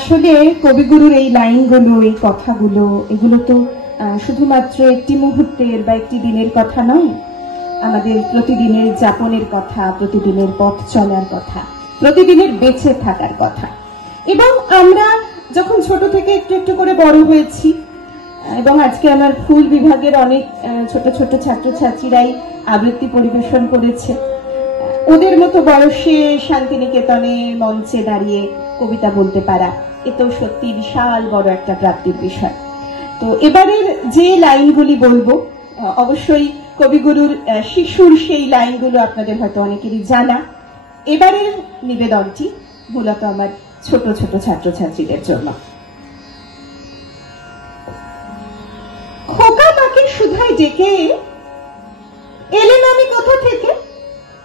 আসলে কবিগুরুর এই লাইনগুলো, এই কথাগুলো, এগুলো তো শুধুমাত্র একটি মুহূর্তের বা একটি দিনের কথা নয়, আমাদের প্রতিদিনের যাপনের কথা, প্রতিদিনের পথ চলার কথা, প্রতিদিনের বেঁচে থাকার কথা। এবং আমরা যখন ছোট থেকে একটু একটু করে বড় হয়েছি, এবং আজকে আমার ফুল বিভাগের অনেক ছোট ছোট ছাত্রছাত্রীরাই আবৃত্তি পরিবেশন করেছে, ওদের মতো বয়সে শান্তিনিকেতনে মঞ্চে দাঁড়িয়ে কবিতা বলতে পারা, এ তো সত্যি বিশাল বড় একটা প্রাপ্তির বিষয়। তো এবারের যে লাইনগুলি বলবো, অবশ্যই কবিগুরুর শিশুর সেই লাইনগুলো আপনাদের হয়তো অনেকেরই জানা। এবারের নিবেদনটি মূলত আমার ছোট ছোট ছাত্রছাত্রীদের জন্য। খোকা মাকে সুধাই ডেকে, এলেন আমি কোথা থেকে,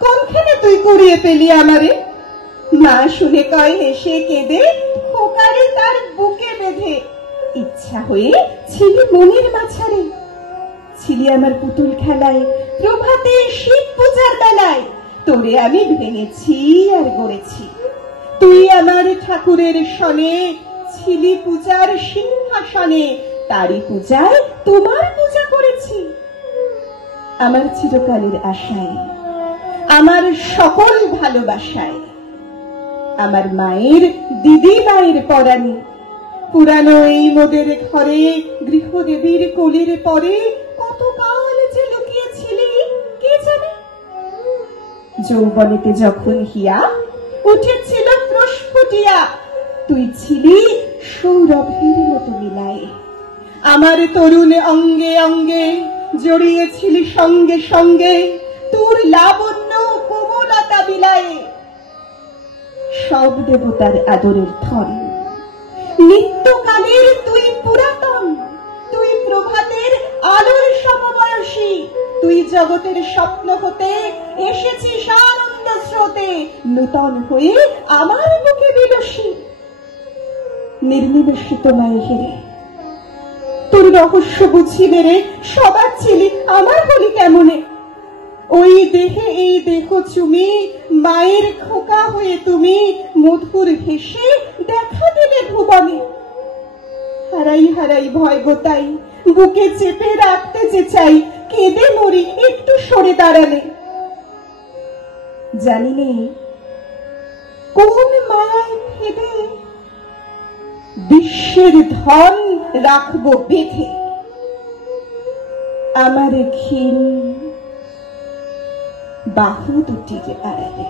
কোনখানে তুই কুড়িয়ে পেলি আমারে? মা শুনে কয় হেসে কেঁদে, খোকারে তার বুকে বেঁধে। ইচ্ছা হয়ে ছিলি মনের মাঝারে, ছিলি আমার পুতুল খেলায়, প্রভাতে শিব পূজার বেলায় তোরে আমি ভেঙেছি আর গড়েছি। তুই আমার ঠাকুরের সনে, ছিলি পূজার সিংহাসনে, তারই পূজায় তোমার পূজা করেছি। আমার চিরকালের আশায়, আমার সকল ভালোবাসায়, আমার মায়ের দিদি মায়ের পরাণী, পুরানো এই মোদের ঘরে গৃহদেবীর কোলের পরে কতকাল যে লুকিয়েছিলি কে জানে। যৌবনেতে যখন হিয়া উঠেছিল প্রস্ফুটিয়া, তুই ছিলি সৌরভের মতো মিলায়, আমার তরুণ অঙ্গে অঙ্গে জড়িয়েছিলি সঙ্গে সঙ্গে, তোর লাবণ্য কোমলতা বিলায়। সব দেবতার আদরের ধন, নিত্যকালের তুই পুরাতন, তুই প্রভাতের আলোর সমবয়সী, তুই জগতের স্বপ্ন হতে এসেছিস আনন্দ স্রোতে, নূতন হয়ে আমার বুকে বিলসী। নির্নিমেষে তোমায় হেরে তোর রহস্য বুঝিবে রে, সবার ছিলি আমার হলি কেমনে। ওই দেহে এই দেহ চুমি, মায়ের খোকা হয়ে তুমি মধুর হেসে দেখা দিলে ভুবনে। হারাই হারাই ভয় গোতাই, বুকে চেপে রাখতে যে চাই, কেঁদে মরি একটু সরে দাঁড়ালে। জানি নে কোন মায়ায় ফেদে বিশ্বের ধন রাখবো বেঁধে, আমার ক্ষীণ বাহু দুটির আড়ালে।